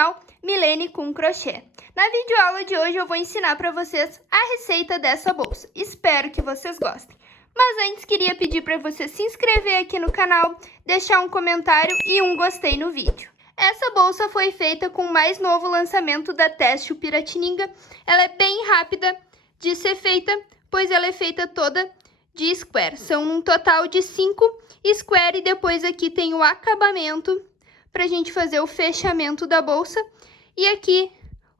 canal Milene com Crochê. Na videoaula de hoje eu vou ensinar para vocês a receita dessa bolsa. Espero que vocês gostem. Mas antes queria pedir para você se inscrever aqui no canal, deixar um comentário e um gostei no vídeo. Essa bolsa foi feita com o mais novo lançamento da Têxtil Piratininga. Ela é bem rápida de ser feita, pois ela é feita toda de square. São um total de 5 square e depois aqui tem o acabamento para a gente fazer o fechamento da bolsa. E aqui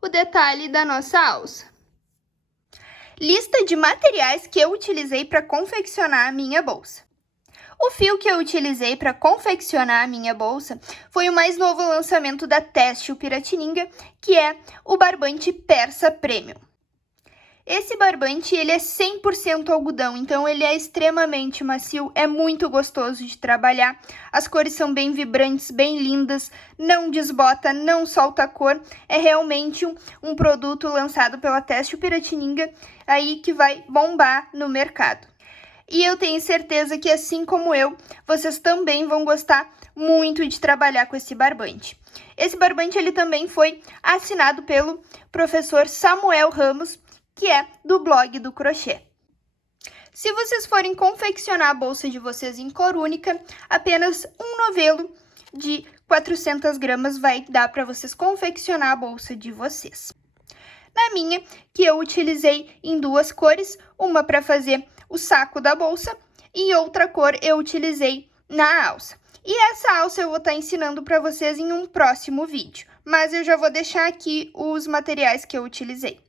o detalhe da nossa alça. Lista de materiais que eu utilizei para confeccionar a minha bolsa. O fio que eu utilizei para confeccionar a minha bolsa foi o mais novo lançamento da Têxtil Piratininga, que é o barbante Persa Premium. Esse barbante ele é 100% algodão, então ele é extremamente macio, é muito gostoso de trabalhar. As cores são bem vibrantes, bem lindas, não desbota, não solta cor. É realmente um produto lançado pela Têxtil Piratininga aí que vai bombar no mercado. E eu tenho certeza que, assim como eu, vocês também vão gostar muito de trabalhar com esse barbante. Esse barbante ele também foi assinado pelo professor Samuel Ramos, que é do blog do crochê. Se vocês forem confeccionar a bolsa de vocês em cor única, apenas um novelo de 400 gramas vai dar para vocês confeccionar a bolsa de vocês. Na minha, que eu utilizei em duas cores, uma para fazer o saco da bolsa e outra cor eu utilizei na alça. E essa alça eu vou estar ensinando para vocês em um próximo vídeo, mas eu já vou deixar aqui os materiais que eu utilizei.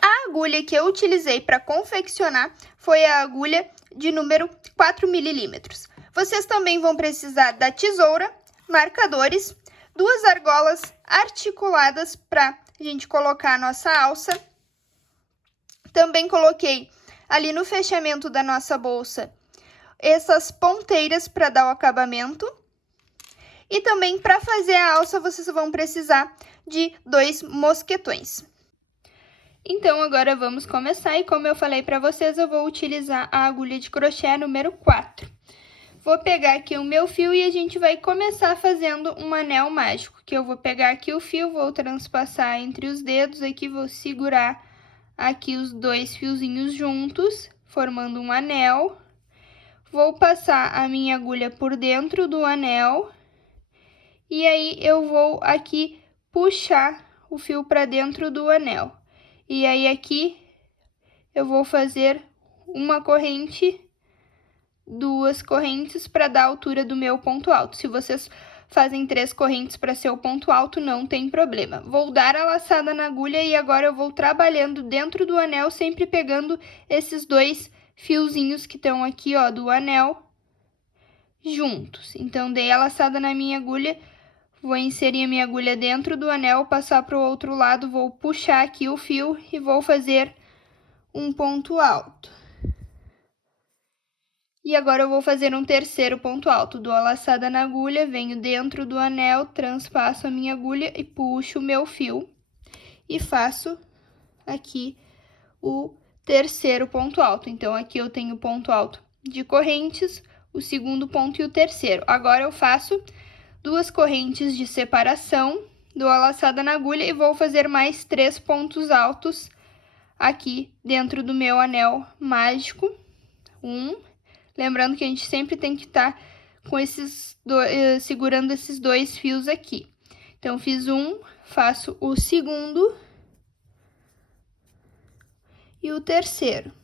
A agulha que eu utilizei para confeccionar foi a agulha de número 4 milímetros. Vocês também vão precisar da tesoura, marcadores, 2 argolas articuladas para a gente colocar a nossa alça. Também coloquei ali no fechamento da nossa bolsa essas ponteiras para dar o acabamento. E também para fazer a alça vocês vão precisar de 2 mosquetões. Então, agora vamos começar e como eu falei para vocês, eu vou utilizar a agulha de crochê número 4. Vou pegar aqui o meu fio e a gente vai começar fazendo um anel mágico, que eu vou pegar aqui o fio, vou transpassar entre os dedos, aqui vou segurar aqui os 2 fiozinhos juntos, formando um anel. Vou passar a minha agulha por dentro do anel e aí eu vou aqui puxar o fio para dentro do anel. E aí, aqui, eu vou fazer uma corrente, 2 correntes para dar a altura do meu ponto alto. Se vocês fazem 3 correntes para ser o ponto alto, não tem problema. Vou dar a laçada na agulha e agora eu vou trabalhando dentro do anel, sempre pegando esses 2 fiozinhos que estão aqui, ó, do anel, juntos. Então, dei a laçada na minha agulha. Vou inserir a minha agulha dentro do anel, passar para o outro lado, vou puxar aqui o fio e vou fazer um ponto alto. E agora eu vou fazer um terceiro ponto alto. Dou a laçada na agulha, venho dentro do anel, transpasso a minha agulha e puxo o meu fio. E faço aqui o terceiro ponto alto. Então, aqui eu tenho o ponto alto de correntes, o segundo ponto e o terceiro. Agora eu faço 2 correntes de separação, dou a laçada na agulha e vou fazer mais 3 pontos altos aqui dentro do meu anel mágico. Lembrando que a gente sempre tem que estar com segurando esses 2 fios aqui. Então, fiz um, faço o segundo e o terceiro.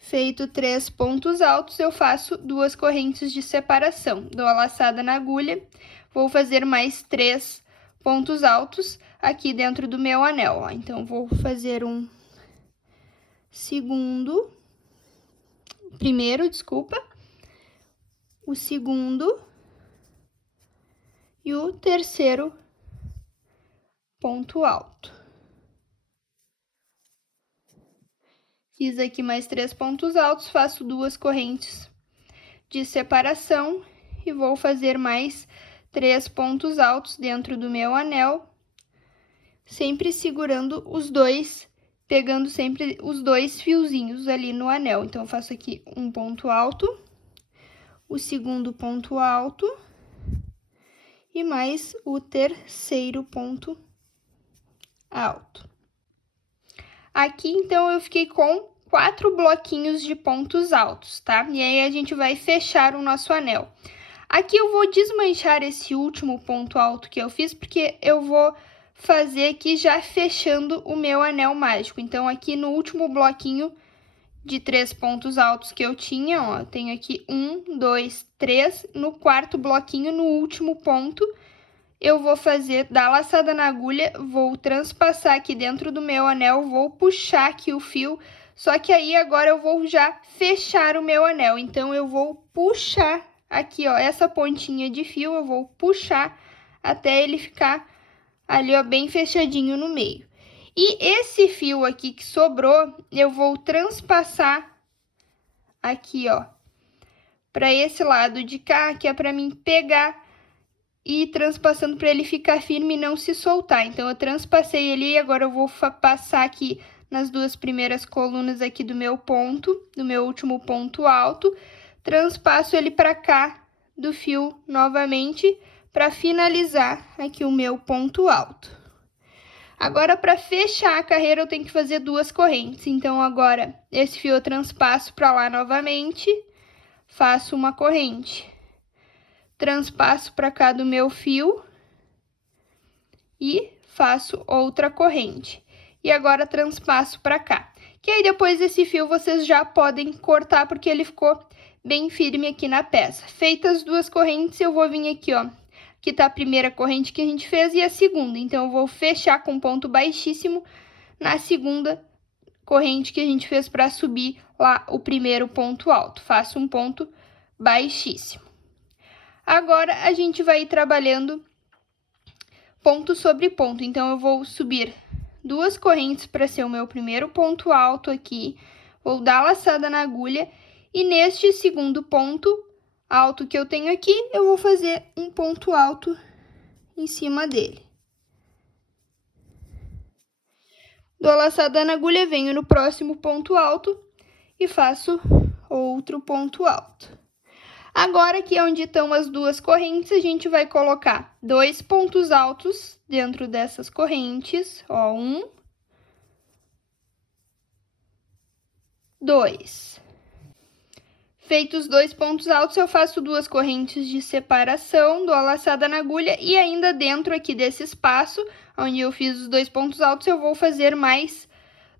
Feito 3 pontos altos, eu faço 2 correntes de separação. Dou a laçada na agulha, vou fazer mais 3 pontos altos aqui dentro do meu anel, ó. Então, vou fazer um primeiro, o segundo e o terceiro ponto alto. Fiz aqui mais 3 pontos altos, faço 2 correntes de separação e vou fazer mais 3 pontos altos dentro do meu anel, sempre segurando os 2, pegando sempre os 2 fiozinhos ali no anel. Então, eu faço aqui um ponto alto, o segundo ponto alto e mais o terceiro ponto alto. Aqui, então, eu fiquei com 4 bloquinhos de pontos altos, tá? E aí, a gente vai fechar o nosso anel. Aqui, eu vou desmanchar esse último ponto alto que eu fiz, porque eu vou fazer aqui já fechando o meu anel mágico. Então, aqui no último bloquinho de 3 pontos altos que eu tinha, ó, eu tenho aqui 1, 2, 3. No quarto bloquinho, no último ponto, eu vou dar laçada na agulha, vou transpassar aqui dentro do meu anel, vou puxar aqui o fio, só que aí agora eu vou já fechar o meu anel. Então, eu vou puxar aqui, ó, essa pontinha de fio, eu vou puxar até ele ficar ali, ó, bem fechadinho no meio. E esse fio aqui que sobrou, eu vou transpassar aqui, ó, para esse lado de cá, que é para mim pegar e ir transpassando para ele ficar firme e não se soltar. Então, eu transpassei ele e agora eu vou passar aqui nas 2 primeiras colunas aqui do meu último ponto alto, transpasso ele para cá do fio novamente para finalizar aqui o meu ponto alto. Agora, para fechar a carreira, eu tenho que fazer 2 correntes. Então, agora, esse fio eu transpasso para lá novamente, faço uma corrente. Transpasso para cá do meu fio e faço outra corrente. E agora, transpasso para cá. Que aí, depois desse fio, vocês já podem cortar, porque ele ficou bem firme aqui na peça. Feitas as 2 correntes, eu vou vir aqui, ó. Aqui tá a primeira corrente que a gente fez e a segunda. Então, eu vou fechar com ponto baixíssimo na segunda corrente que a gente fez para subir lá o primeiro ponto alto. Faço um ponto baixíssimo. Agora, a gente vai ir trabalhando ponto sobre ponto. Então, eu vou subir 2 correntes para ser o meu primeiro ponto alto aqui. Vou dar laçada na agulha e neste segundo ponto alto que eu tenho aqui, eu vou fazer um ponto alto em cima dele. Dou a laçada na agulha, venho no próximo ponto alto e faço outro ponto alto. Agora, aqui onde estão as 2 correntes, a gente vai colocar 2 pontos altos dentro dessas correntes, ó, 1, 2. Feitos 2 pontos altos, eu faço 2 correntes de separação, dou a laçada na agulha e ainda dentro aqui desse espaço, onde eu fiz os 2 pontos altos, eu vou fazer mais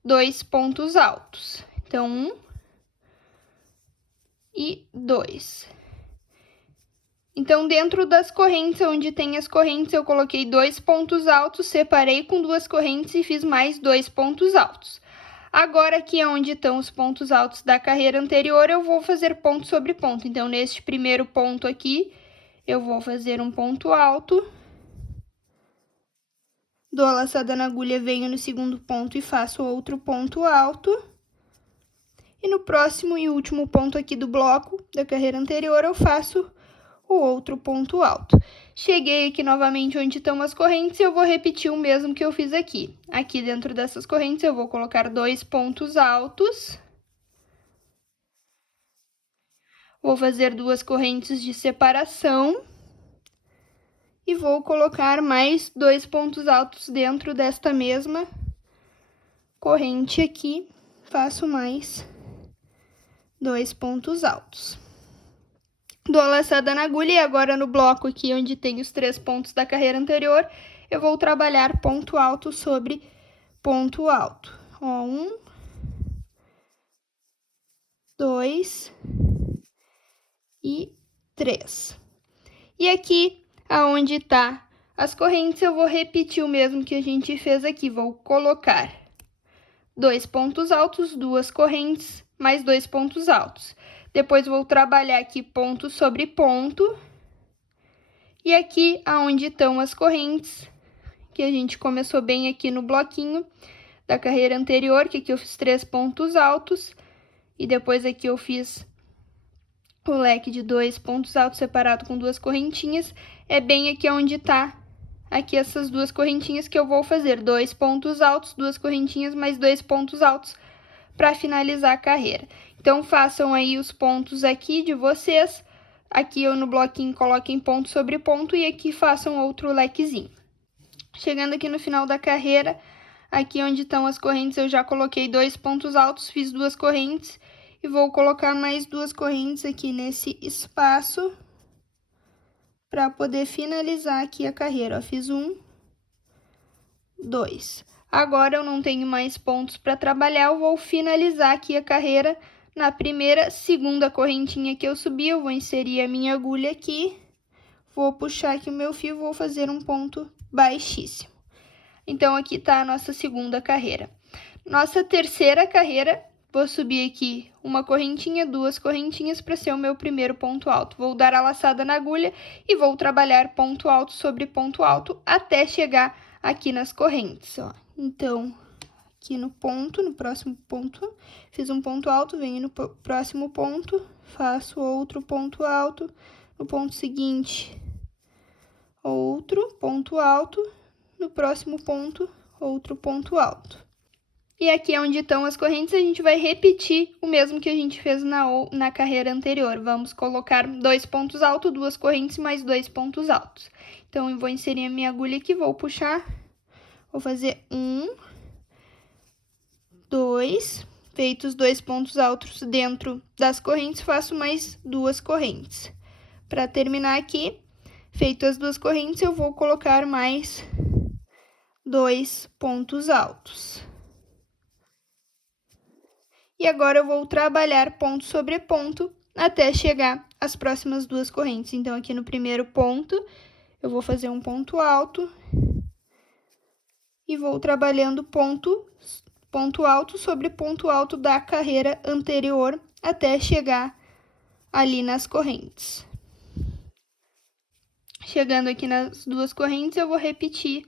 2 pontos altos. Então, 1 e 2. Então, dentro das correntes, onde tem as correntes, eu coloquei 2 pontos altos, separei com 2 correntes e fiz mais 2 pontos altos. Agora, aqui onde estão os pontos altos da carreira anterior, eu vou fazer ponto sobre ponto. Então, neste primeiro ponto aqui, eu vou fazer um ponto alto. Dou a laçada na agulha, venho no segundo ponto e faço outro ponto alto. E no próximo e último ponto aqui do bloco da carreira anterior, eu faço o outro ponto alto. Cheguei aqui novamente onde estão as correntes e eu vou repetir o mesmo que eu fiz aqui. Aqui dentro dessas correntes eu vou colocar 2 pontos altos. Vou fazer 2 correntes de separação. E vou colocar mais 2 pontos altos dentro desta mesma corrente aqui. Faço mais 2 pontos altos. Dou a laçada na agulha e agora no bloco aqui onde tem os 3 pontos da carreira anterior, eu vou trabalhar ponto alto sobre ponto alto. Ó, 1, 2 e 3. E aqui, aonde tá as correntes, eu vou repetir o mesmo que a gente fez aqui. Vou colocar 2 pontos altos, 2 correntes, mais 2 pontos altos. Depois, vou trabalhar aqui ponto sobre ponto. E aqui, aonde estão as correntes, que a gente começou bem aqui no bloquinho da carreira anterior, que aqui eu fiz 3 pontos altos. E depois aqui eu fiz o leque de 2 pontos altos separado com 2 correntinhas. É bem aqui onde tá aqui essas 2 correntinhas que eu vou fazer 2 pontos altos, 2 correntinhas, mais 2 pontos altos para finalizar a carreira. Então, façam aí os pontos aqui de vocês, aqui eu no bloquinho coloquem ponto sobre ponto e aqui façam outro lequezinho. Chegando aqui no final da carreira, aqui onde estão as correntes, eu já coloquei 2 pontos altos, fiz 2 correntes e vou colocar mais 2 correntes aqui nesse espaço para poder finalizar aqui a carreira. Ó, fiz 1, 2. Agora eu não tenho mais pontos para trabalhar, eu vou finalizar aqui a carreira na segunda correntinha que eu subi. Eu vou inserir a minha agulha aqui, vou puxar aqui o meu fio, vou fazer um ponto baixíssimo. Então, aqui tá a nossa segunda carreira. Nossa terceira carreira, vou subir aqui uma correntinha, 2 correntinhas para ser o meu primeiro ponto alto. Vou dar a laçada na agulha e vou trabalhar ponto alto sobre ponto alto até chegar aqui nas correntes, ó. Então, aqui no próximo ponto, fiz um ponto alto, venho no próximo ponto, faço outro ponto alto, no ponto seguinte, outro ponto alto, no próximo ponto, outro ponto alto. E aqui onde estão as correntes, a gente vai repetir o mesmo que a gente fez na carreira anterior. Vamos colocar 2 pontos altos, 2 correntes mais 2 pontos altos. Então, eu vou inserir a minha agulha aqui, vou puxar, vou fazer 1, 2, feitos 2 pontos altos dentro das correntes, faço mais 2 correntes. Para terminar aqui, feitas as 2 correntes, eu vou colocar mais 2 pontos altos. E agora eu vou trabalhar ponto sobre ponto até chegar às próximas 2 correntes. Então, aqui no primeiro ponto, eu vou fazer um ponto alto e vou trabalhando ponto alto sobre ponto alto da carreira anterior até chegar ali nas correntes. Chegando aqui nas 2 correntes, eu vou repetir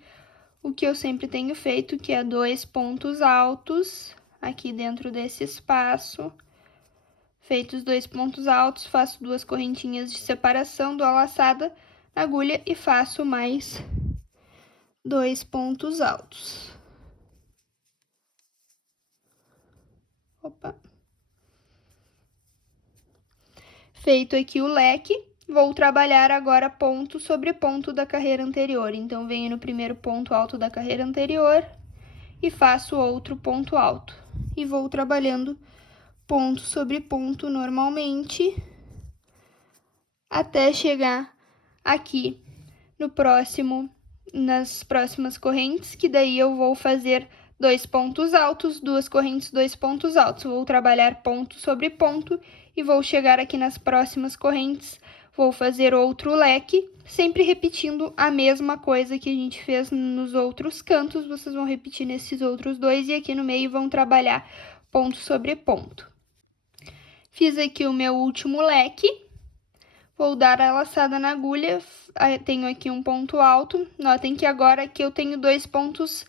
o que eu sempre tenho feito, que é 2 pontos altos aqui dentro desse espaço. Feitos 2 pontos altos, faço 2 correntinhas de separação, dou a laçada na agulha e faço mais 2 pontos altos. Opa. Feito aqui o leque, vou trabalhar agora ponto sobre ponto da carreira anterior. Então, venho no primeiro ponto alto da carreira anterior e faço outro ponto alto. E vou trabalhando ponto sobre ponto normalmente, até chegar aqui nas próximas correntes, que daí eu vou fazer 2 pontos altos, 2 correntes, 2 pontos altos. Vou trabalhar ponto sobre ponto e vou chegar aqui nas próximas correntes, vou fazer outro leque, sempre repetindo a mesma coisa que a gente fez nos outros cantos, vocês vão repetir nesses outros 2 e aqui no meio vão trabalhar ponto sobre ponto. Fiz aqui o meu último leque, vou dar a laçada na agulha, tenho aqui um ponto alto, notem que agora aqui eu tenho 2 pontos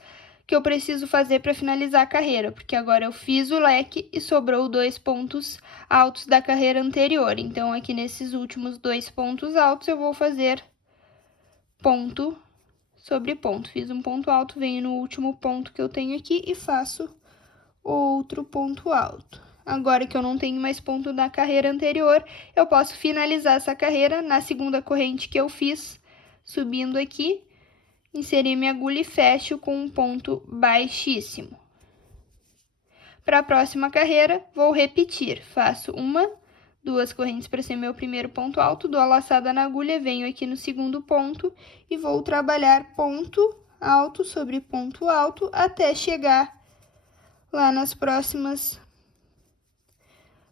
que eu preciso fazer para finalizar a carreira, porque agora eu fiz o leque e sobrou 2 pontos altos da carreira anterior. Então, aqui nesses últimos 2 pontos altos, eu vou fazer ponto sobre ponto. Fiz um ponto alto, venho no último ponto que eu tenho aqui e faço outro ponto alto. Agora que eu não tenho mais ponto da carreira anterior, eu posso finalizar essa carreira na segunda corrente que eu fiz, subindo aqui, inserir minha agulha e fecho com um ponto baixíssimo. Para a próxima carreira, vou repetir. Faço 1, 2 correntes para ser meu primeiro ponto alto, dou a laçada na agulha, venho aqui no segundo ponto e vou trabalhar ponto alto sobre ponto alto até chegar lá nas próximas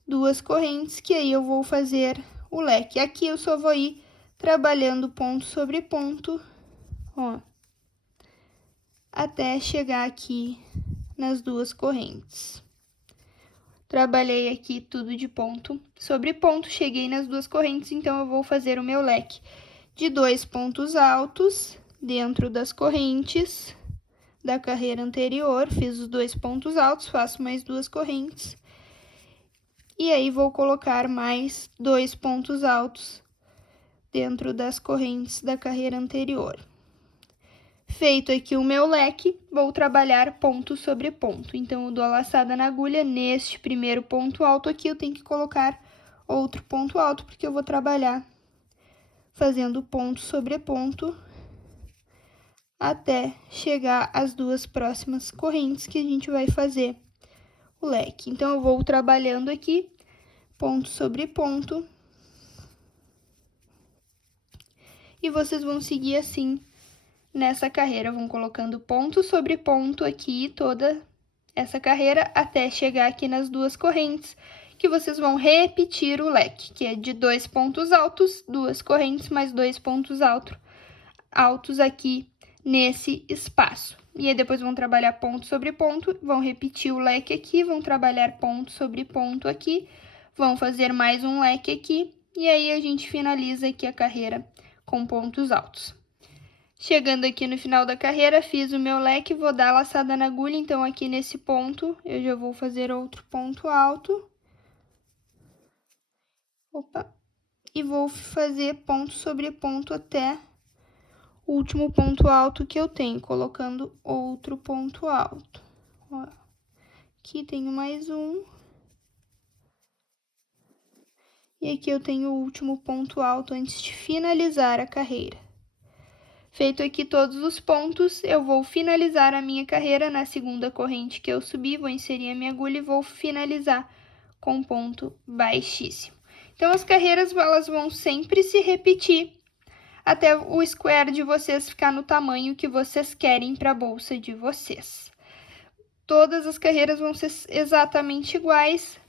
2 correntes, que aí eu vou fazer o leque. Aqui eu só vou ir trabalhando ponto sobre ponto, ó, até chegar aqui nas 2 correntes. Trabalhei aqui tudo de ponto sobre ponto, cheguei nas 2 correntes, então eu vou fazer o meu leque de 2 pontos altos dentro das correntes da carreira anterior, fiz os 2 pontos altos, faço mais 2 correntes, e aí vou colocar mais 2 pontos altos dentro das correntes da carreira anterior. Feito aqui o meu leque, vou trabalhar ponto sobre ponto. Então, eu dou a laçada na agulha, neste primeiro ponto alto aqui, eu tenho que colocar outro ponto alto, porque eu vou trabalhar fazendo ponto sobre ponto até chegar às duas próximas correntes que a gente vai fazer o leque. Então, eu vou trabalhando aqui, ponto sobre ponto, e vocês vão seguir assim nessa carreira, vão colocando ponto sobre ponto aqui, toda essa carreira, até chegar aqui nas duas correntes, que vocês vão repetir o leque, que é de 2 pontos altos, 2 correntes, mais 2 pontos altos aqui nesse espaço. E aí, depois vão trabalhar ponto sobre ponto, vão repetir o leque aqui, vão trabalhar ponto sobre ponto aqui, vão fazer mais um leque aqui, e aí a gente finaliza aqui a carreira com pontos altos. Chegando aqui no final da carreira, fiz o meu leque, vou dar a laçada na agulha, então aqui nesse ponto eu já vou fazer outro ponto alto. Opa! E vou fazer ponto sobre ponto até o último ponto alto que eu tenho, colocando outro ponto alto. Ó, aqui tenho mais um. E aqui eu tenho o último ponto alto antes de finalizar a carreira. Feito aqui todos os pontos, eu vou finalizar a minha carreira na segunda corrente que eu subi, vou inserir a minha agulha e vou finalizar com ponto baixíssimo. Então, as carreiras, elas vão sempre se repetir até o square de vocês ficar no tamanho que vocês querem para a bolsa de vocês. Todas as carreiras vão ser exatamente iguais,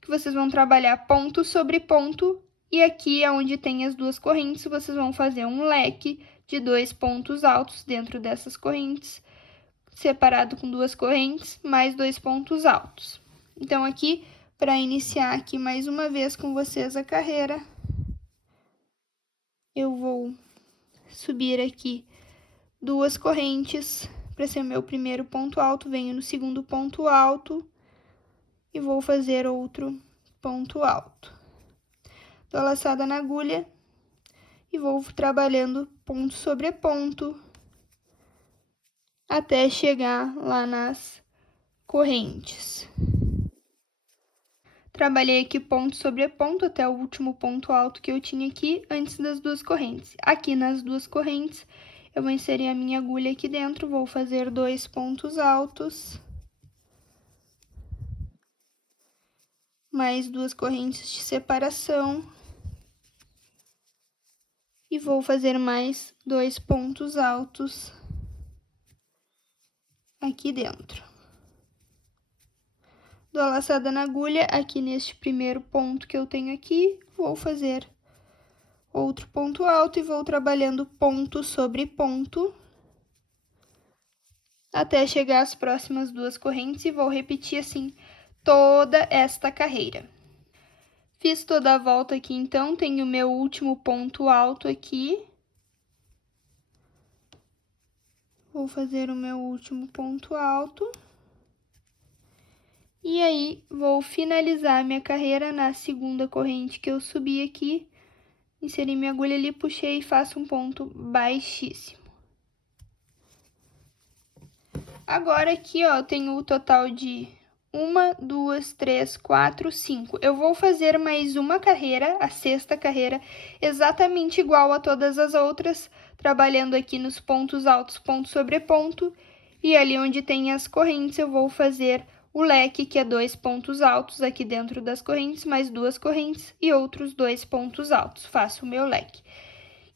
que vocês vão trabalhar ponto sobre ponto, e aqui é onde tem as duas correntes, vocês vão fazer um leque de 2 pontos altos dentro dessas correntes, separado com 2 correntes, mais 2 pontos altos. Então, aqui, para iniciar aqui mais uma vez com vocês a carreira, eu vou subir aqui 2 correntes, para ser o meu primeiro ponto alto, venho no segundo ponto alto e vou fazer outro ponto alto. Dou a laçada na agulha e vou trabalhando ponto sobre ponto até chegar lá nas correntes. Trabalhei aqui ponto sobre ponto até o último ponto alto que eu tinha aqui antes das duas correntes. Aqui nas duas correntes, eu vou inserir a minha agulha aqui dentro, vou fazer 2 pontos altos, mais 2 correntes de separação, e vou fazer mais 2 pontos altos aqui dentro. Dou a laçada na agulha aqui neste primeiro ponto que eu tenho aqui, vou fazer outro ponto alto e vou trabalhando ponto sobre ponto até chegar às próximas duas correntes e vou repetir assim toda esta carreira. Fiz toda a volta aqui, então, tenho o meu último ponto alto aqui. Vou fazer o meu último ponto alto. E aí, vou finalizar minha carreira na segunda corrente que eu subi aqui. Inseri minha agulha ali, puxei e faço um ponto baixíssimo. Agora, aqui, ó, eu tenho o total de 1, 2, 3, 4, 5. Eu vou fazer mais uma carreira, a sexta carreira, exatamente igual a todas as outras, trabalhando aqui nos pontos altos, ponto sobre ponto, e ali onde tem as correntes eu vou fazer o leque, que é 2 pontos altos aqui dentro das correntes, mais 2 correntes e outros 2 pontos altos. Faço o meu leque.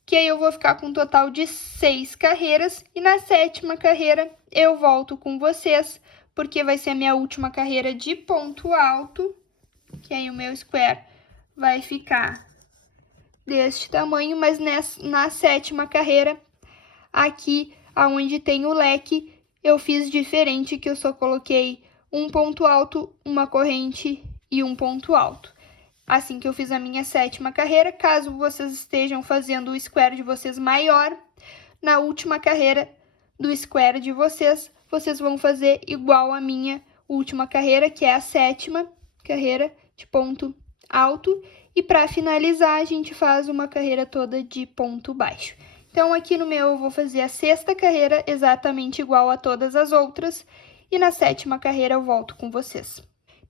Que aí eu vou ficar com um total de 6 carreiras, e na sétima carreira eu volto com vocês, porque vai ser a minha última carreira de ponto alto, que aí o meu square vai ficar deste tamanho, mas na sétima carreira, aqui aonde tem o leque, eu fiz diferente, que eu só coloquei um ponto alto, uma corrente e um ponto alto. Assim que eu fiz a minha sétima carreira, caso vocês estejam fazendo o square de vocês maior, na última carreira do square de vocês, vocês vão fazer igual a minha última carreira, que é a sétima carreira de ponto alto. E para finalizar, a gente faz uma carreira toda de ponto baixo. Então, aqui no meu, eu vou fazer a sexta carreira exatamente igual a todas as outras. E na sétima carreira eu volto com vocês.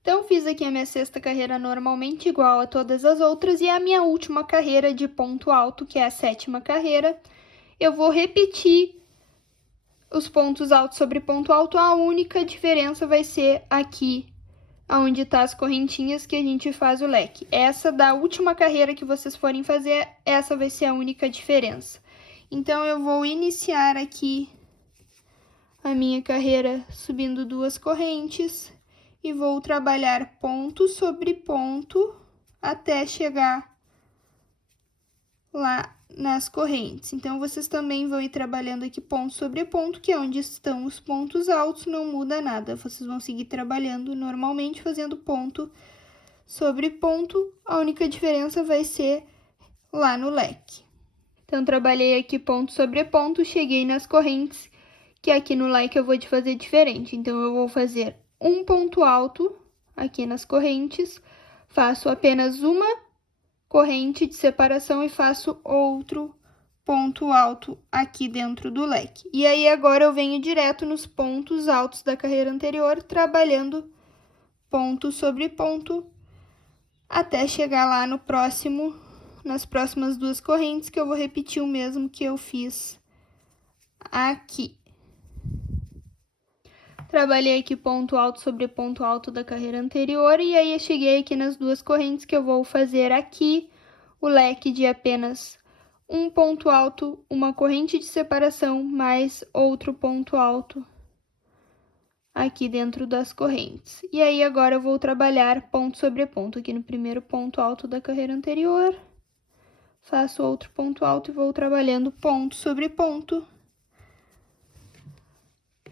Então, fiz aqui a minha sexta carreira normalmente igual a todas as outras, e a minha última carreira de ponto alto, que é a sétima carreira, eu vou repetir os pontos altos sobre ponto alto. A única diferença vai ser aqui, onde tá as correntinhas que a gente faz o leque. Essa da última carreira que vocês forem fazer, essa vai ser a única diferença. Então, eu vou iniciar aqui a minha carreira subindo 2 correntes e vou trabalhar ponto sobre ponto até chegar lá nas correntes. Então, vocês também vão ir trabalhando aqui ponto sobre ponto, que é onde estão os pontos altos, não muda nada. Vocês vão seguir trabalhando normalmente, fazendo ponto sobre ponto. A única diferença vai ser lá no leque. Então, trabalhei aqui ponto sobre ponto, cheguei nas correntes, que aqui no leque eu vou fazer diferente. Então, eu vou fazer um ponto alto aqui nas correntes, faço apenas uma corrente de separação e faço outro ponto alto aqui dentro do leque. E aí, agora eu venho direto nos pontos altos da carreira anterior, trabalhando ponto sobre ponto, até chegar lá no próximo, nas próximas 2 correntes, que eu vou repetir o mesmo que eu fiz aqui. Trabalhei aqui ponto alto sobre ponto alto da carreira anterior, e aí eu cheguei aqui nas 2 correntes que eu vou fazer aqui o leque de apenas um ponto alto, uma corrente de separação, mais outro ponto alto aqui dentro das correntes. E aí, agora eu vou trabalhar ponto sobre ponto aqui no primeiro ponto alto da carreira anterior, faço outro ponto alto e vou trabalhando ponto sobre ponto.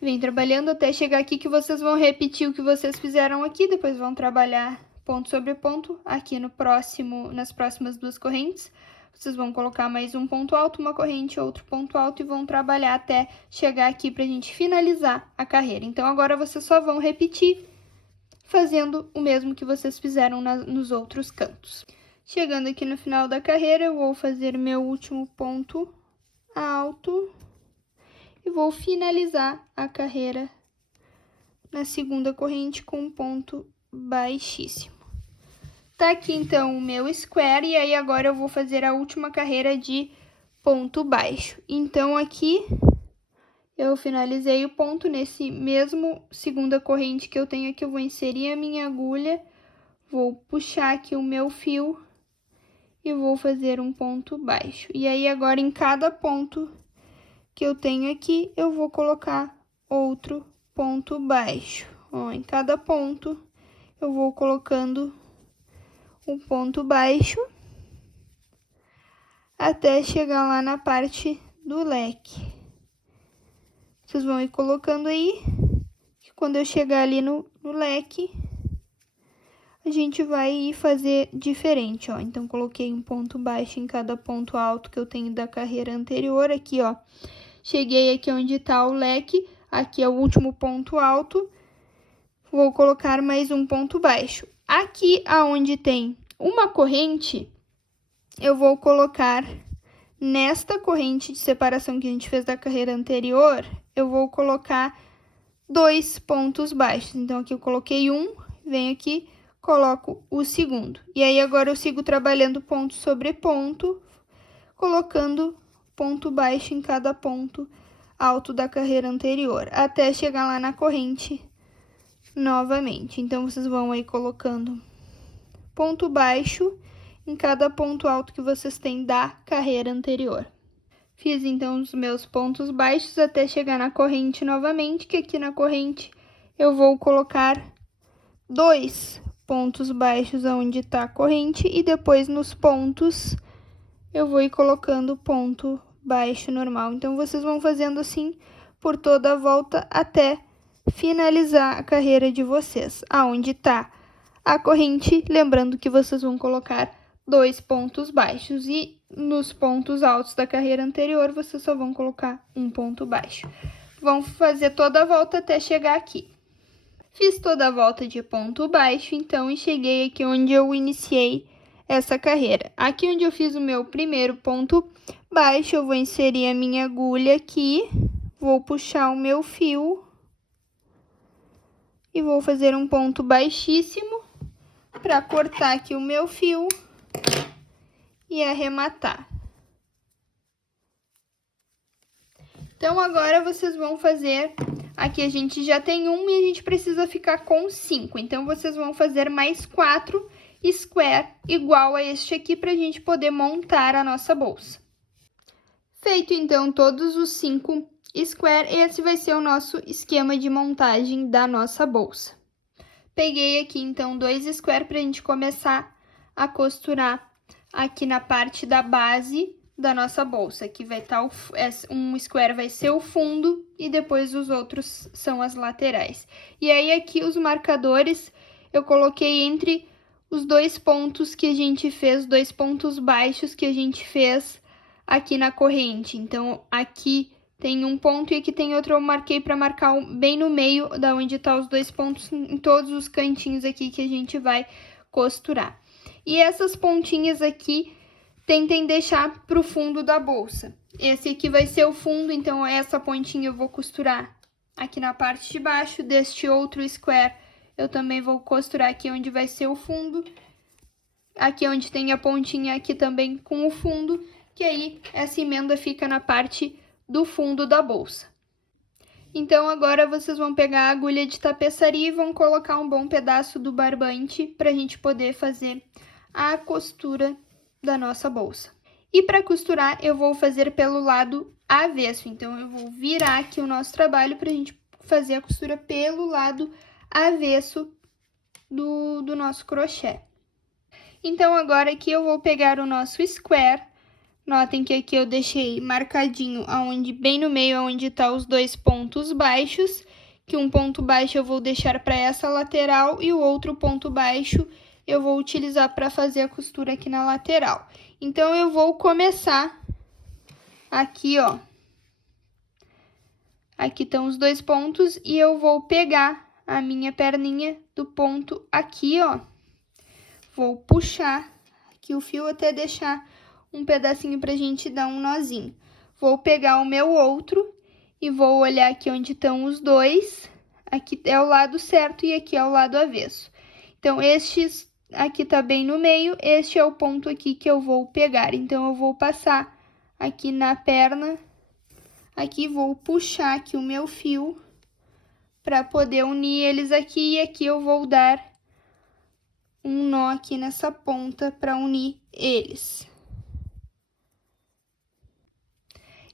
Vem trabalhando até chegar aqui, que vocês vão repetir o que vocês fizeram aqui, depois vão trabalhar ponto sobre ponto aqui no próximo, nas próximas 2 correntes. Vocês vão colocar mais um ponto alto, uma corrente, outro ponto alto, e vão trabalhar até chegar aqui pra gente finalizar a carreira. Então, agora vocês só vão repetir, fazendo o mesmo que vocês fizeram nos outros cantos. Chegando aqui no final da carreira, eu vou fazer meu último ponto alto e vou finalizar a carreira na segunda corrente com um ponto baixíssimo. Tá aqui, então, o meu square, e aí agora eu vou fazer a última carreira de ponto baixo. Então, aqui, eu finalizei o ponto. Nesse mesmo segunda corrente que eu tenho aqui, eu vou inserir a minha agulha, vou puxar aqui o meu fio e vou fazer um ponto baixo. E aí, agora, em cada ponto que eu tenho aqui, eu vou colocar outro ponto baixo. Ó, em cada ponto, eu vou colocando um ponto baixo até chegar lá na parte do leque. Vocês vão ir colocando aí, que quando eu chegar ali no leque, a gente vai ir fazer diferente, ó. Então, coloquei um ponto baixo em cada ponto alto que eu tenho da carreira anterior, aqui, ó. Cheguei aqui onde tá o leque, aqui é o último ponto alto, vou colocar mais um ponto baixo. Aqui, aonde tem uma corrente, eu vou colocar nesta corrente de separação que a gente fez da carreira anterior, eu vou colocar 2 pontos baixos. Então, aqui eu coloquei um, venho aqui, coloco o segundo. E aí, agora eu sigo trabalhando ponto sobre ponto, colocando ponto baixo em cada ponto alto da carreira anterior, até chegar lá na corrente novamente. Então, vocês vão aí colocando ponto baixo em cada ponto alto que vocês têm da carreira anterior. Fiz, então, os meus pontos baixos até chegar na corrente novamente, que aqui na corrente eu vou colocar 2 pontos baixos onde tá a corrente, e depois nos pontos eu vou ir colocando ponto baixo normal. Então, vocês vão fazendo assim por toda a volta até finalizar a carreira de vocês. Aonde tá a corrente, lembrando que vocês vão colocar 2 pontos baixos, e nos pontos altos da carreira anterior, vocês só vão colocar um ponto baixo. Vão fazer toda a volta até chegar aqui. Fiz toda a volta de ponto baixo, então, e cheguei aqui onde eu iniciei essa carreira. Aqui onde eu fiz o meu primeiro ponto baixo, eu vou inserir a minha agulha aqui, vou puxar o meu fio E vou fazer um ponto baixíssimo para cortar aqui o meu fio e arrematar. Então, agora vocês vão fazer... Aqui a gente já tem um e a gente precisa ficar com 5. Então, vocês vão fazer mais 4 square igual a este aqui para a gente poder montar a nossa bolsa. Feito, então, todos os 5 square, esse vai ser o nosso esquema de montagem da nossa bolsa. Peguei aqui, então, 2 square para a gente começar a costurar aqui na parte da base da nossa bolsa. Aqui vai estar um square vai ser o fundo e depois os outros são as laterais. E aí, aqui os marcadores eu coloquei entre os 2 pontos que a gente fez, 2 pontos baixos que a gente fez aqui na corrente. Então, aqui tem um ponto e aqui tem outro, eu marquei para marcar bem no meio da onde tá os 2 pontos, em todos os cantinhos aqui que a gente vai costurar. E essas pontinhas aqui, tentem deixar pro fundo da bolsa. Esse aqui vai ser o fundo, então essa pontinha eu vou costurar aqui na parte de baixo. Deste outro square, eu também vou costurar aqui onde vai ser o fundo. Aqui onde tem a pontinha, aqui também com o fundo, que aí essa emenda fica na parte do fundo da bolsa. Então, agora vocês vão pegar a agulha de tapeçaria e vão colocar um bom pedaço do barbante para a gente poder fazer a costura da nossa bolsa. E para costurar, eu vou fazer pelo lado avesso. Então, eu vou virar aqui o nosso trabalho para a gente fazer a costura pelo lado avesso do nosso crochê. Então, agora aqui eu vou pegar o nosso square. Notem que aqui eu deixei marcadinho aonde, bem no meio, onde tá os 2 pontos baixos, que um ponto baixo eu vou deixar para essa lateral e o outro ponto baixo eu vou utilizar para fazer a costura aqui na lateral. Então, eu vou começar aqui, ó. Aqui estão os 2 pontos e eu vou pegar a minha perninha do ponto aqui, ó. Vou puxar aqui o fio até deixar um pedacinho pra gente dar um nozinho. Vou pegar o meu outro e vou olhar aqui onde estão os 2. Aqui é o lado certo e aqui é o lado avesso. Então, estes aqui tá bem no meio, este é o ponto aqui que eu vou pegar. Então, eu vou passar aqui na perna, aqui vou puxar aqui o meu fio para poder unir eles aqui e aqui eu vou dar um nó aqui nessa ponta para unir eles.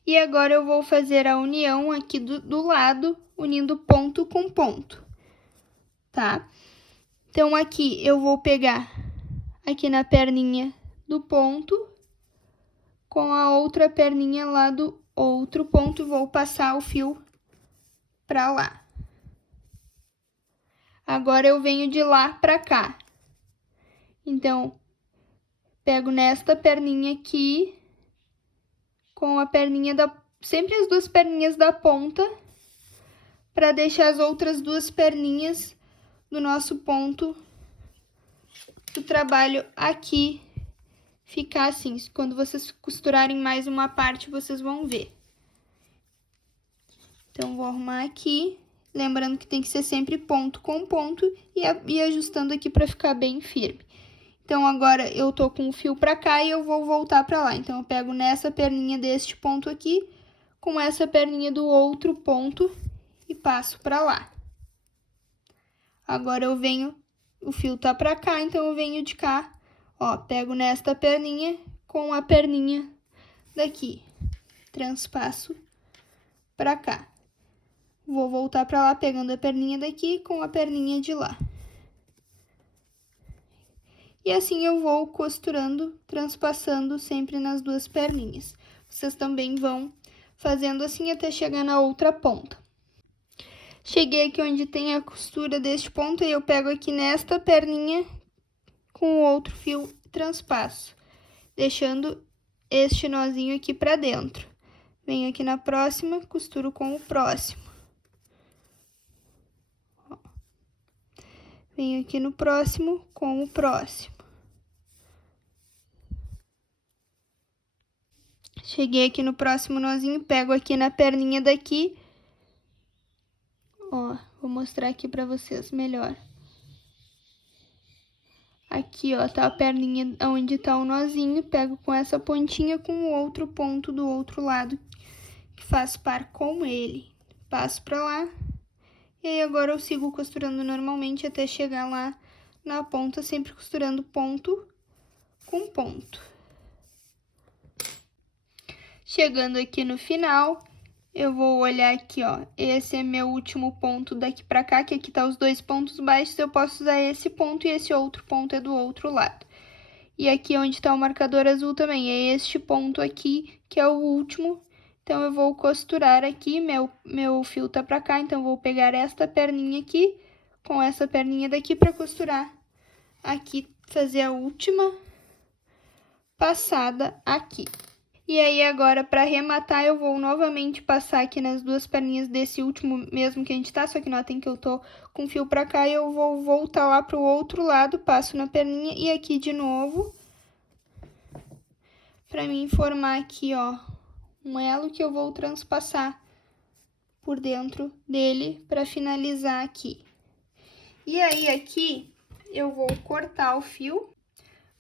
E agora eu vou fazer a união aqui do lado, unindo ponto com ponto, tá? Então, aqui eu vou pegar aqui na perninha do ponto, com a outra perninha lá do outro ponto, e vou passar o fio pra lá. Agora, eu venho de lá pra cá. Então, pego nesta perninha aqui, com a perninha sempre as 2 perninhas da ponta, para deixar as outras 2 perninhas do nosso ponto do trabalho aqui ficar assim. Quando vocês costurarem mais uma parte, vocês vão ver. Então, vou arrumar aqui, lembrando que tem que ser sempre ponto com ponto e ajustando aqui para ficar bem firme. Então, agora eu tô com o fio pra cá e eu vou voltar pra lá. Então, eu pego nessa perninha deste ponto aqui, com essa perninha do outro ponto e passo pra lá. Agora, eu venho, o fio tá pra cá, então eu venho de cá, ó, pego nesta perninha com a perninha daqui, transpasso pra cá. Vou voltar pra lá pegando a perninha daqui com a perninha de lá. E assim eu vou costurando, transpassando sempre nas 2 perninhas. Vocês também vão fazendo assim até chegar na outra ponta. Cheguei aqui onde tem a costura deste ponto e eu pego aqui nesta perninha com o outro fio e transpasso, deixando este nozinho aqui pra dentro. Venho aqui na próxima, costuro com o próximo. Venho aqui no próximo com o próximo. Cheguei aqui no próximo nozinho, pego aqui na perninha daqui, ó, ó. Vou mostrar aqui pra vocês melhor. Aqui, ó, tá a perninha onde tá o nozinho. Pego com essa pontinha com o outro ponto do outro lado, que faz par com ele. Passo pra lá. E aí, agora eu sigo costurando normalmente até chegar lá na ponta, sempre costurando ponto com ponto. Chegando aqui no final, eu vou olhar aqui, ó. Esse é meu último ponto daqui pra cá, que aqui tá os dois pontos baixos. Eu posso usar esse ponto e esse outro ponto é do outro lado. E aqui onde tá o marcador azul também, é este ponto aqui, que é o último. Então, eu vou costurar aqui, meu fio tá pra cá, então eu vou pegar esta perninha aqui com essa perninha daqui pra costurar aqui, fazer a última passada aqui. E aí, agora, pra arrematar, eu vou novamente passar aqui nas duas perninhas desse último mesmo que a gente tá, só que notem que eu tô com o fio pra cá e eu vou voltar lá pro outro lado, passo na perninha e aqui de novo, pra mim formar aqui, ó, um elo que eu vou transpassar por dentro dele pra finalizar aqui. E aí, aqui, eu vou cortar o fio.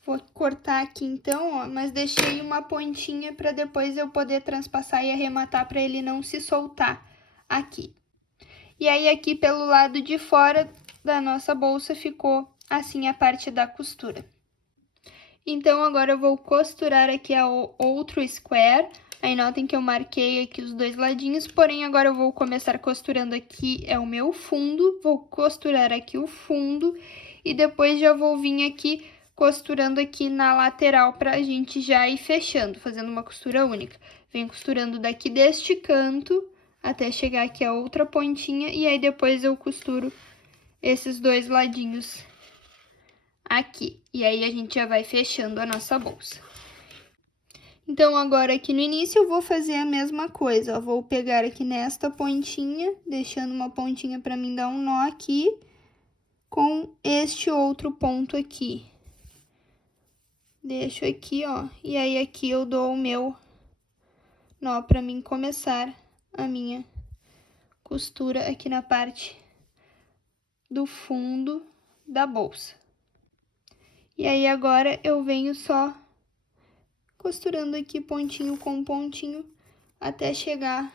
Vou cortar aqui então, ó, mas deixei uma pontinha para depois eu poder transpassar e arrematar para ele não se soltar aqui. E aí, aqui pelo lado de fora da nossa bolsa ficou assim a parte da costura. Então, agora eu vou costurar aqui o outro square. Aí, notem que eu marquei aqui os dois ladinhos, porém, agora eu vou começar costurando aqui, é o meu fundo. Vou costurar aqui o fundo e depois já vou vir aqui costurando aqui na lateral pra gente já ir fechando, fazendo uma costura única. Venho costurando daqui deste canto até chegar aqui a outra pontinha e aí depois eu costuro esses dois ladinhos aqui. E aí a gente já vai fechando a nossa bolsa. Então, agora aqui no início eu vou fazer a mesma coisa, ó. Vou pegar aqui nesta pontinha, deixando uma pontinha pra mim dar um nó aqui, com este outro ponto aqui. Deixo aqui, ó, e aí aqui eu dou o meu nó pra mim começar a minha costura aqui na parte do fundo da bolsa. E aí, agora eu venho só costurando aqui pontinho com pontinho até chegar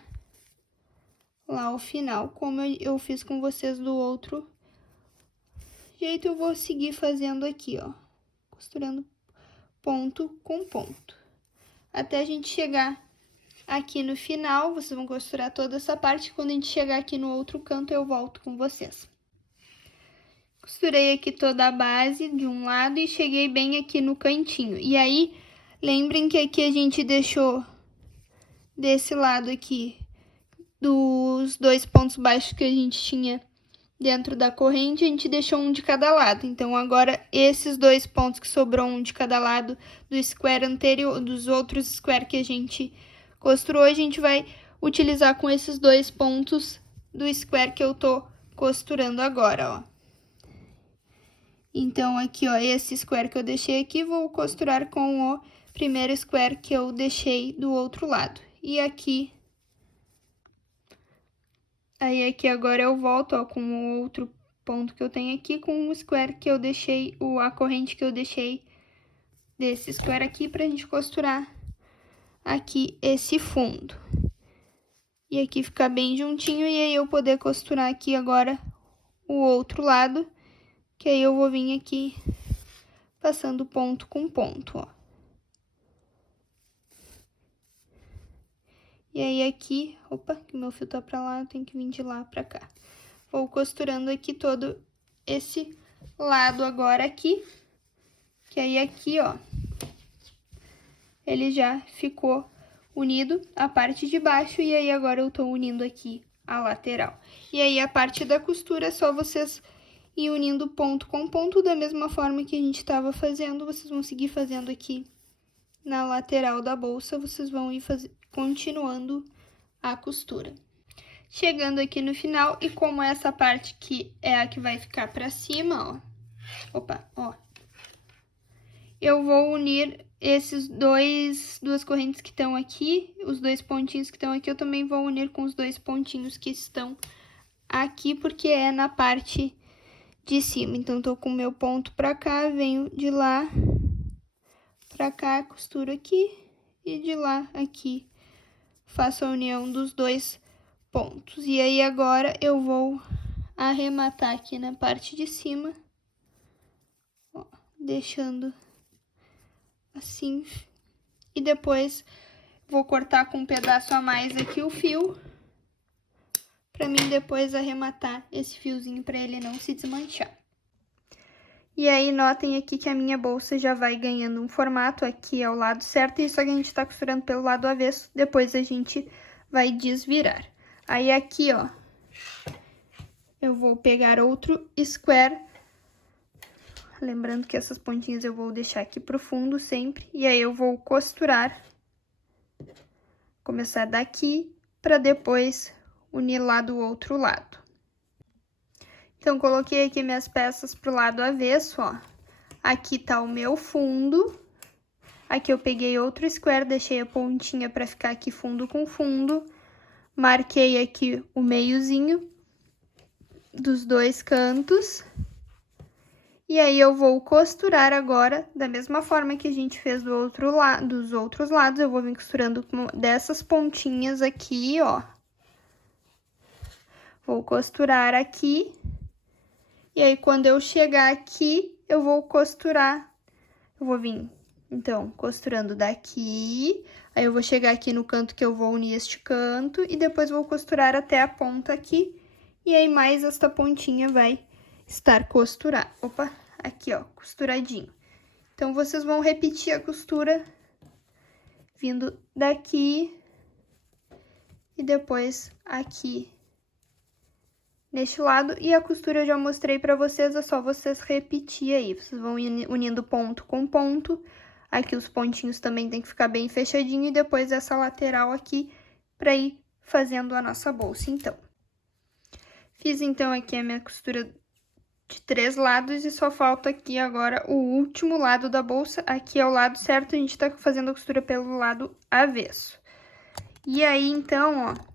lá ao final, como eu fiz com vocês do outro jeito, eu vou seguir fazendo aqui, ó, costurando ponto com ponto, até a gente chegar aqui no final. Vocês vão costurar toda essa parte, quando a gente chegar aqui no outro canto, eu volto com vocês. Costurei aqui toda a base de um lado e cheguei bem aqui no cantinho. E aí, lembrem que aqui a gente deixou desse lado aqui, dos dois pontos baixos que a gente tinha dentro da corrente, a gente deixou um de cada lado. Então, agora, esses dois pontos que sobrou um de cada lado do square anterior, dos outros square que a gente costurou, a gente vai utilizar com esses dois pontos do square que eu tô costurando agora, ó. Então, aqui, ó, esse square que eu deixei aqui, vou costurar com o primeiro square que eu deixei do outro lado. E aqui... Aí, aqui agora eu volto, ó, com o outro ponto que eu tenho aqui, com o square que eu deixei, a corrente que eu deixei desse square aqui, pra gente costurar aqui esse fundo. E aqui ficar bem juntinho, e aí eu poder costurar aqui agora o outro lado, que aí eu vou vir aqui passando ponto com ponto, ó. E aí, aqui, opa, que meu fio tá pra lá, eu tenho que vir de lá pra cá. Vou costurando aqui todo esse lado agora aqui, que aí aqui, ó, ele já ficou unido a parte de baixo, e aí agora eu tô unindo aqui a lateral. E aí, a parte da costura é só vocês ir unindo ponto com ponto, da mesma forma que a gente tava fazendo, vocês vão seguir fazendo aqui na lateral da bolsa, vocês vão ir continuando a costura. Chegando aqui no final, e como essa parte aqui é a que vai ficar pra cima, ó, opa, ó, eu vou unir esses duas correntes que estão aqui, os dois pontinhos que estão aqui, eu também vou unir com os dois pontinhos que estão aqui porque é na parte de cima. Então, tô com o meu ponto pra cá, venho de lá pra cá, costuro aqui e de lá aqui. Faço a união dos dois pontos. E aí, agora, eu vou arrematar aqui na parte de cima, ó, deixando assim. E depois vou cortar com um pedaço a mais aqui o fio, pra mim depois arrematar esse fiozinho pra ele não se desmanchar. E aí, notem aqui que a minha bolsa já vai ganhando um formato, aqui é o lado certo, e só que a gente tá costurando pelo lado avesso, depois a gente vai desvirar. Aí, aqui, ó, eu vou pegar outro square, lembrando que essas pontinhas eu vou deixar aqui pro fundo sempre, e aí eu vou costurar, começar daqui, pra depois unir lá do outro lado. Então, coloquei aqui minhas peças pro lado avesso, ó. Aqui tá o meu fundo. Aqui eu peguei outro square, deixei a pontinha pra ficar aqui fundo com fundo. Marquei aqui o meiozinho dos dois cantos. E aí, eu vou costurar agora, da mesma forma que a gente fez do outro lado, dos outros lados, eu vou vir costurando com dessas pontinhas aqui, ó. Vou costurar aqui. E aí, quando eu chegar aqui, eu vou costurar, eu vou vir, então, costurando daqui, aí eu vou chegar aqui no canto que eu vou unir este canto, e depois vou costurar até a ponta aqui, e aí mais esta pontinha vai estar costurada. Opa, aqui, ó, costuradinho. Então, vocês vão repetir a costura, vindo daqui, e depois aqui neste lado, e a costura eu já mostrei pra vocês, é só vocês repetir aí. Vocês vão unindo ponto com ponto. Aqui os pontinhos também tem que ficar bem fechadinho, e depois essa lateral aqui pra ir fazendo a nossa bolsa, então. Fiz, então, aqui a minha costura de 3 lados e só falta aqui agora o último lado da bolsa. Aqui é o lado certo, a gente tá fazendo a costura pelo lado avesso. E aí, então, ó,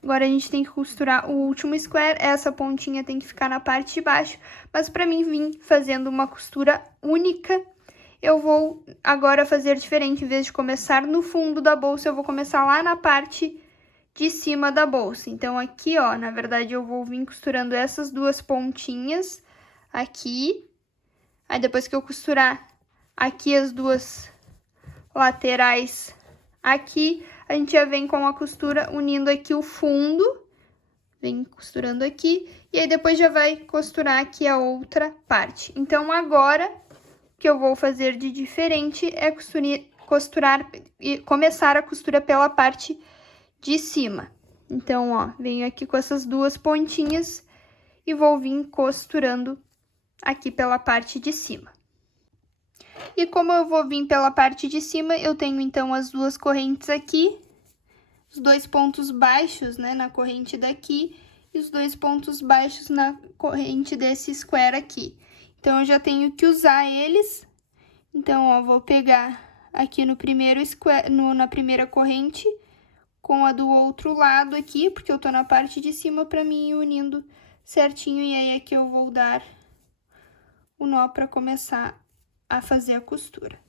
agora a gente tem que costurar o último square, essa pontinha tem que ficar na parte de baixo, mas pra mim vir fazendo uma costura única, eu vou agora fazer diferente. Em vez de começar no fundo da bolsa, eu vou começar lá na parte de cima da bolsa. Então, aqui, ó, na verdade, eu vou vir costurando essas duas pontinhas aqui. Aí, depois que eu costurar aqui as duas laterais aqui, a gente já vem com a costura unindo aqui o fundo, vem costurando aqui, e aí depois já vai costurar aqui a outra parte. Então, agora, o que eu vou fazer de diferente é costurar e começar a costura pela parte de cima. Então, ó, venho aqui com essas duas pontinhas e vou vir costurando aqui pela parte de cima. E como eu vou vir pela parte de cima, eu tenho, então, as duas correntes aqui, os dois pontos baixos, né, na corrente daqui, e os dois pontos baixos na corrente desse square aqui. Então, eu já tenho que usar eles. Então, ó, vou pegar aqui no primeiro square, na primeira corrente, com a do outro lado aqui, porque eu tô na parte de cima, pra mim ir unindo certinho, e aí aqui eu vou dar o nó pra começar a fazer a costura.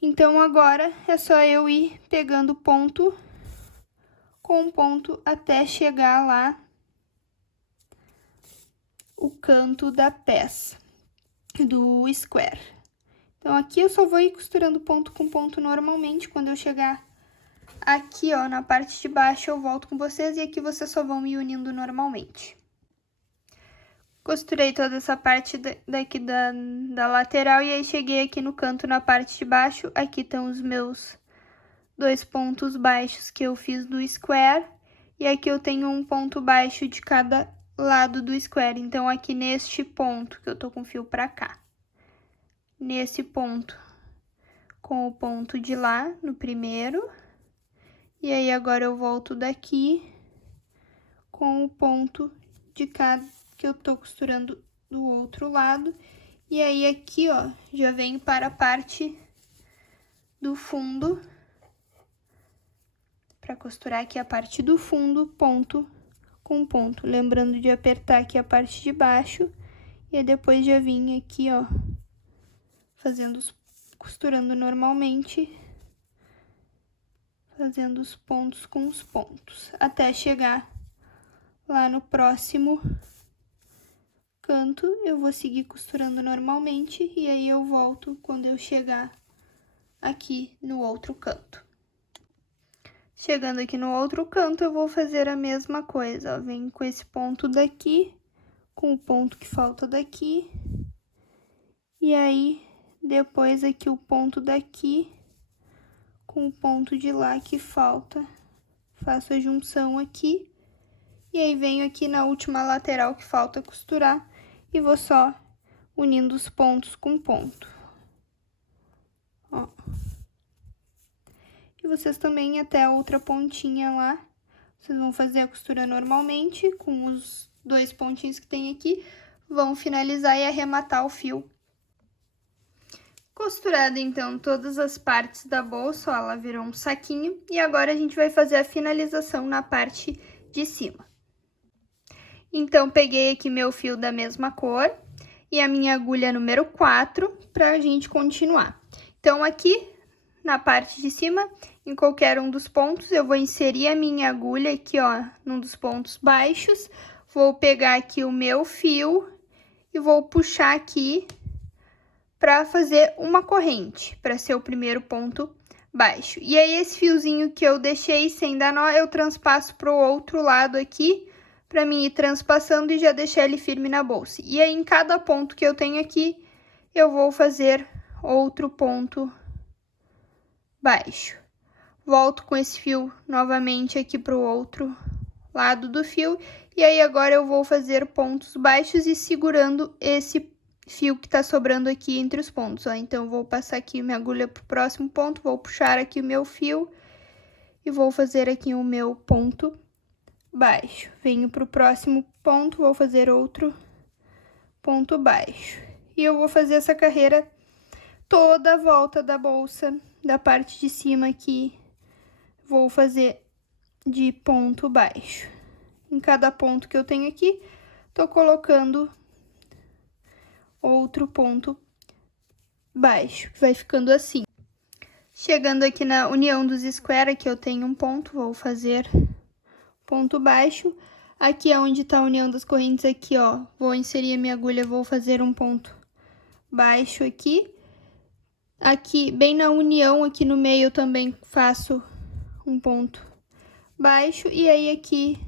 Então, agora é só eu ir pegando ponto com ponto até chegar lá o canto da peça, do square. Então, aqui eu só vou ir costurando ponto com ponto normalmente. Quando eu chegar aqui, ó, na parte de baixo, eu volto com vocês, e aqui vocês só vão ir unindo normalmente. Costurei toda essa parte daqui da lateral, e aí cheguei aqui no canto, na parte de baixo. Aqui estão os meus dois pontos baixos que eu fiz do square, e aqui eu tenho um ponto baixo de cada lado do square. Então, aqui neste ponto, que eu tô com o fio pra cá, nesse ponto, com o ponto de lá, no primeiro, e aí agora eu volto daqui com o ponto de cada que eu tô costurando do outro lado, e aí aqui, ó, já venho para a parte do fundo, para costurar aqui a parte do fundo, ponto com ponto. Lembrando de apertar aqui a parte de baixo e depois já vim aqui, ó, costurando normalmente, fazendo os pontos com os pontos, até chegar lá no próximo canto. Eu vou seguir costurando normalmente e aí eu volto quando eu chegar aqui no outro canto. Chegando aqui no outro canto, eu vou fazer a mesma coisa, ó. Venho com esse ponto daqui, com o ponto que falta daqui, e aí, depois aqui o ponto daqui, com o ponto de lá que falta, faço a junção aqui, e aí venho aqui na última lateral que falta costurar, e vou só unindo os pontos com ponto. Ó. E vocês também, até a outra pontinha lá, vocês vão fazer a costura normalmente, com os 2 pontinhos que tem aqui, vão finalizar e arrematar o fio. Costurada, então, todas as partes da bolsa, ó, ela virou um saquinho, e agora a gente vai fazer a finalização na parte de cima. Então, peguei aqui meu fio da mesma cor e a minha agulha número 4 pra gente continuar. Então, aqui na parte de cima, em qualquer um dos pontos, eu vou inserir a minha agulha aqui, ó, num dos pontos baixos. Vou pegar aqui o meu fio e vou puxar aqui para fazer uma corrente, para ser o primeiro ponto baixo. E aí, esse fiozinho que eu deixei sem dar nó, eu transpasso pro outro lado aqui, para mim ir transpassando e já deixar ele firme na bolsa. E aí, em cada ponto que eu tenho aqui, eu vou fazer outro ponto baixo. Volto com esse fio novamente aqui pro outro lado do fio, e aí agora eu vou fazer pontos baixos e segurando esse fio que tá sobrando aqui entre os pontos, ó. Então, vou passar aqui minha agulha pro próximo ponto, vou puxar aqui o meu fio e vou fazer aqui o meu ponto baixo. Venho pro próximo ponto, vou fazer outro ponto baixo. E eu vou fazer essa carreira toda a volta da bolsa, da parte de cima aqui, vou fazer de ponto baixo. Em cada ponto que eu tenho aqui, tô colocando outro ponto baixo, vai ficando assim. Chegando aqui na união dos square, aqui eu tenho um ponto, vou fazer ponto baixo. Aqui é onde tá a união das correntes aqui, ó, vou inserir a minha agulha, vou fazer um ponto baixo aqui. Aqui, bem na união, aqui no meio, eu também faço um ponto baixo. E aí, aqui,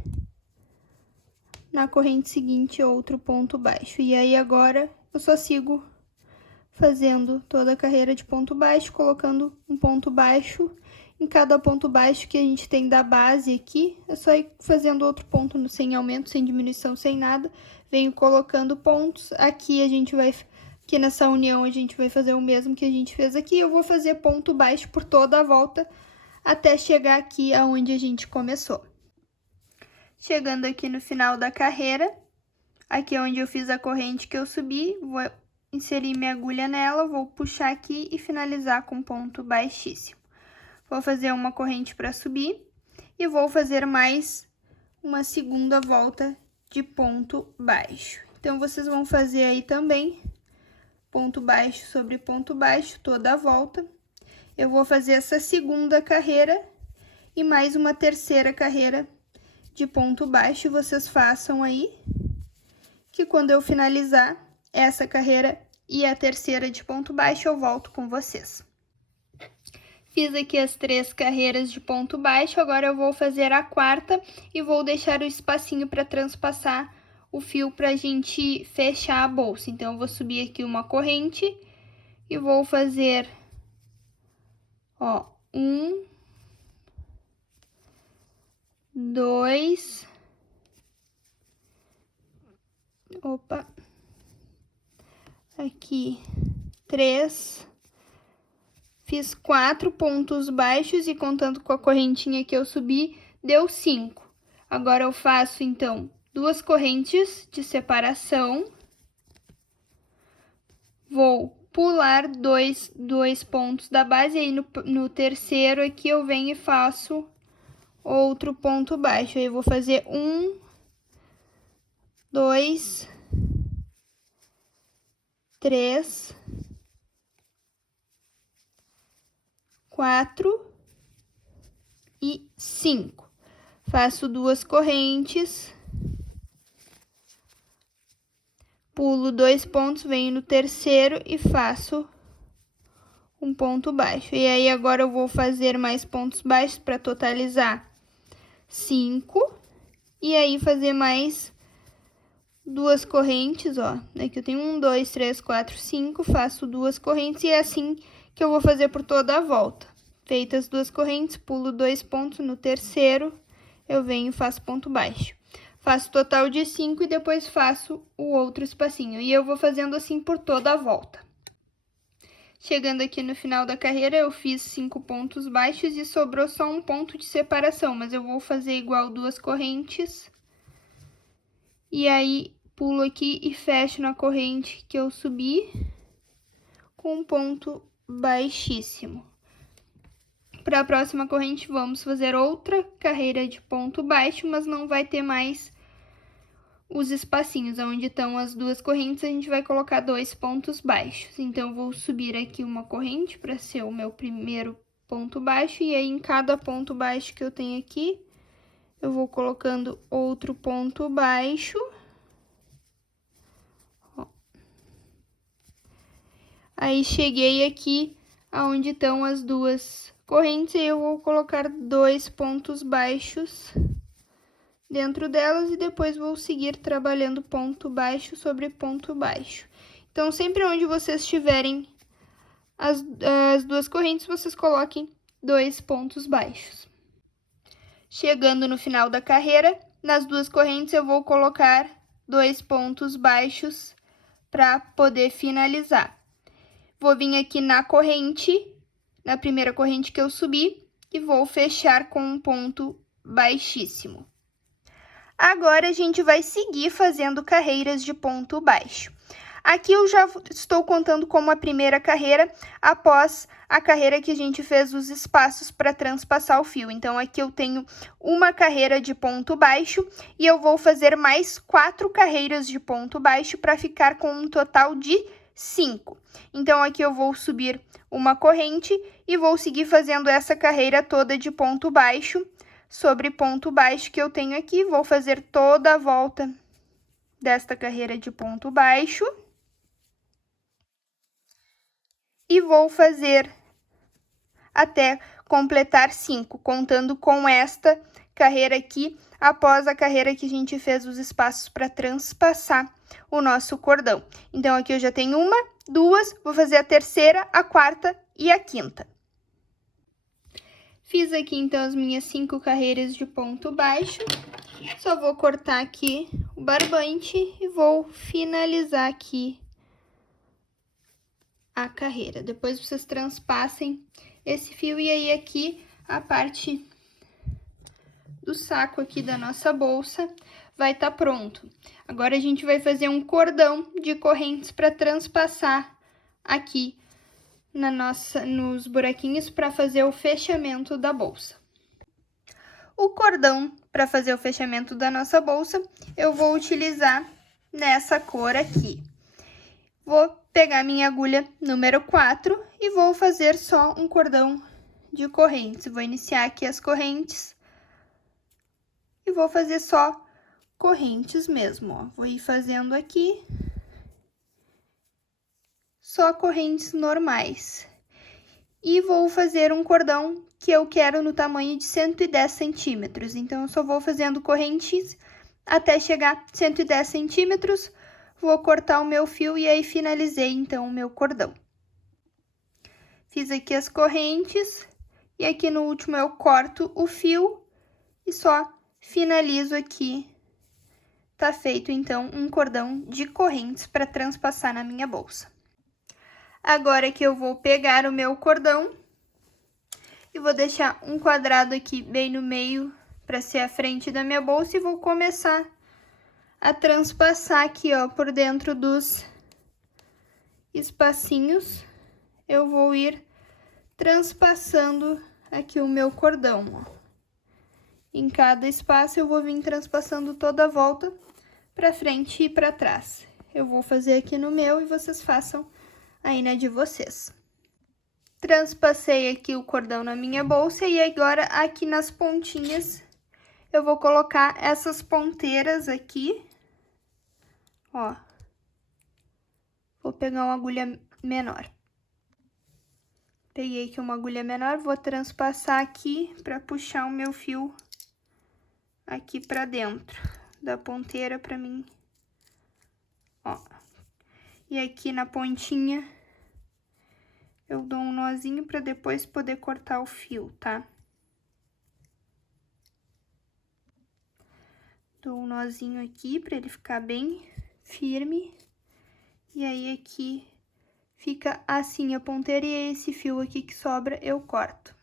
na corrente seguinte, outro ponto baixo. E aí, agora, eu só sigo fazendo toda a carreira de ponto baixo, colocando um ponto baixo em cada ponto baixo que a gente tem da base aqui. É só ir fazendo outro ponto sem aumento, sem diminuição, sem nada. Venho colocando pontos. Aqui, a gente vai... Aqui nessa união, a gente vai fazer o mesmo que a gente fez aqui. Eu vou fazer ponto baixo por toda a volta, até chegar aqui aonde a gente começou. Chegando aqui no final da carreira, aqui é onde eu fiz a corrente que eu subi, vou inserir minha agulha nela, vou puxar aqui e finalizar com ponto baixíssimo. Vou fazer uma corrente para subir e vou fazer mais uma segunda volta de ponto baixo. Então, vocês vão fazer aí também ponto baixo sobre ponto baixo, toda a volta. Eu vou fazer essa segunda carreira e mais uma terceira carreira de ponto baixo. Vocês façam aí, que quando eu finalizar essa carreira e a terceira de ponto baixo, eu volto com vocês. Fiz aqui as 3 carreiras de ponto baixo, agora eu vou fazer a quarta e vou deixar o espacinho para transpassar o fio pra gente fechar a bolsa. Então, eu vou subir aqui uma corrente e vou fazer, ó, 1, 2, opa, aqui, 3, fiz 4 pontos baixos e contando com a correntinha que eu subi, deu 5. Agora, eu faço, então, 2 correntes de separação, vou pular dois pontos da base, e aí no terceiro aqui eu venho e faço outro ponto baixo. Aí eu vou fazer 1, 2, 3, 4 e 5. Faço 2 correntes, pulo 2 pontos, venho no terceiro e faço um ponto baixo. E aí, agora eu vou fazer mais pontos baixos para totalizar 5. E aí, fazer mais 2 correntes, ó. Aqui eu tenho 1, 2, 3, 4, 5. Faço 2 correntes e é assim que eu vou fazer por toda a volta. Feitas 2 correntes, pulo 2 pontos, no terceiro eu venho e faço ponto baixo. Faço total de 5 e depois faço o outro espacinho. E eu vou fazendo assim por toda a volta. Chegando aqui no final da carreira, eu fiz 5 pontos baixos e sobrou só um ponto de separação, mas eu vou fazer igual 2 correntes. E aí, pulo aqui e fecho na corrente que eu subi com um ponto baixíssimo. Para a próxima corrente, vamos fazer outra carreira de ponto baixo, mas não vai ter mais os espacinhos. Onde estão as 2 correntes, a gente vai colocar 2 pontos baixos. Então, eu vou subir aqui uma corrente para ser o meu primeiro ponto baixo. E aí, em cada ponto baixo que eu tenho aqui, eu vou colocando outro ponto baixo. Ó. Aí, cheguei aqui aonde estão as 2 correntes, e eu vou colocar 2 pontos baixos dentro delas e depois vou seguir trabalhando ponto baixo sobre ponto baixo. Então, sempre onde vocês tiverem as 2 correntes, vocês coloquem 2 pontos baixos. Chegando no final da carreira, nas 2 correntes eu vou colocar 2 pontos baixos para poder finalizar. Vou vir aqui na corrente, na primeira corrente que eu subi, e vou fechar com um ponto baixíssimo. Agora, a gente vai seguir fazendo carreiras de ponto baixo. Aqui eu já estou contando como a primeira carreira, após a carreira que a gente fez os espaços para transpassar o fio. Então, aqui eu tenho uma carreira de ponto baixo e eu vou fazer mais 4 carreiras de ponto baixo para ficar com um total de 5. Então, aqui eu vou subir uma corrente e vou seguir fazendo essa carreira toda de ponto baixo sobre ponto baixo que eu tenho aqui. Vou fazer toda a volta desta carreira de ponto baixo. E vou fazer até completar 5, contando com esta carreira aqui, após a carreira que a gente fez os espaços para transpassar o nosso cordão. Então, aqui eu já tenho 1, 2, vou fazer a terceira, a quarta e a quinta. Fiz aqui, então, as minhas 5 carreiras de ponto baixo. Só vou cortar aqui o barbante e vou finalizar aqui a carreira. Depois vocês transpassem esse fio e aí aqui a parte do saco aqui da nossa bolsa vai estar pronto. Agora a gente vai fazer um cordão de correntes para transpassar aqui nos buraquinhos para fazer o fechamento da bolsa. O cordão para fazer o fechamento da nossa bolsa, eu vou utilizar nessa cor aqui. Vou pegar minha agulha número 4 e vou fazer só um cordão de correntes. Vou iniciar aqui as correntes e vou fazer só correntes mesmo, ó. Vou ir fazendo aqui só correntes normais. E vou fazer um cordão que eu quero no tamanho de 110 centímetros. Então, eu só vou fazendo correntes até chegar a 110 centímetros. Vou cortar o meu fio e aí finalizei, então, o meu cordão. Fiz aqui as correntes e aqui no último eu corto o fio e só finalizo aqui. Tá feito, então, um cordão de correntes para transpassar na minha bolsa. Agora que eu vou pegar o meu cordão e vou deixar um quadrado aqui bem no meio para ser a frente da minha bolsa e vou começar a transpassar aqui, ó, por dentro dos espacinhos. Eu vou ir transpassando aqui o meu cordão, ó. Em cada espaço eu vou vir transpassando toda a volta pra frente e pra trás. Eu vou fazer aqui no meu e vocês façam aí na de vocês. Transpassei aqui o cordão na minha bolsa e agora aqui nas pontinhas eu vou colocar essas ponteiras aqui, ó. Vou pegar uma agulha menor. Peguei aqui uma agulha menor, vou transpassar aqui para puxar o meu fio aqui para dentro da ponteira para mim, ó. E aqui na pontinha eu dou um nozinho para depois poder cortar o fio, tá? Dou um nozinho aqui para ele ficar bem firme. E aí aqui fica assim a ponteira e esse fio aqui que sobra eu corto.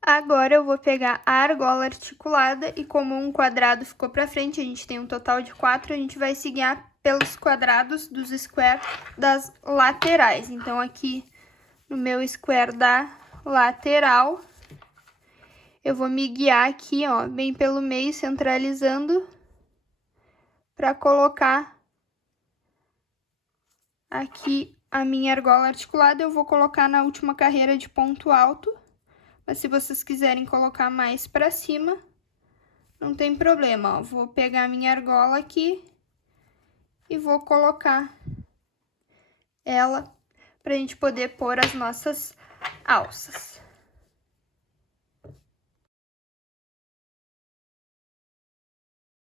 Agora eu vou pegar a argola articulada e como um quadrado ficou pra frente, a gente tem um total de 4, a gente vai seguir pelos quadrados dos square das laterais. Então aqui no meu square da lateral, eu vou me guiar aqui, ó, bem pelo meio, centralizando, pra colocar aqui a minha argola articulada. Eu vou colocar na última carreira de ponto alto, mas se vocês quiserem colocar mais pra cima, não tem problema, ó. Vou pegar a minha argola aqui e vou colocar ela pra gente poder pôr as nossas alças.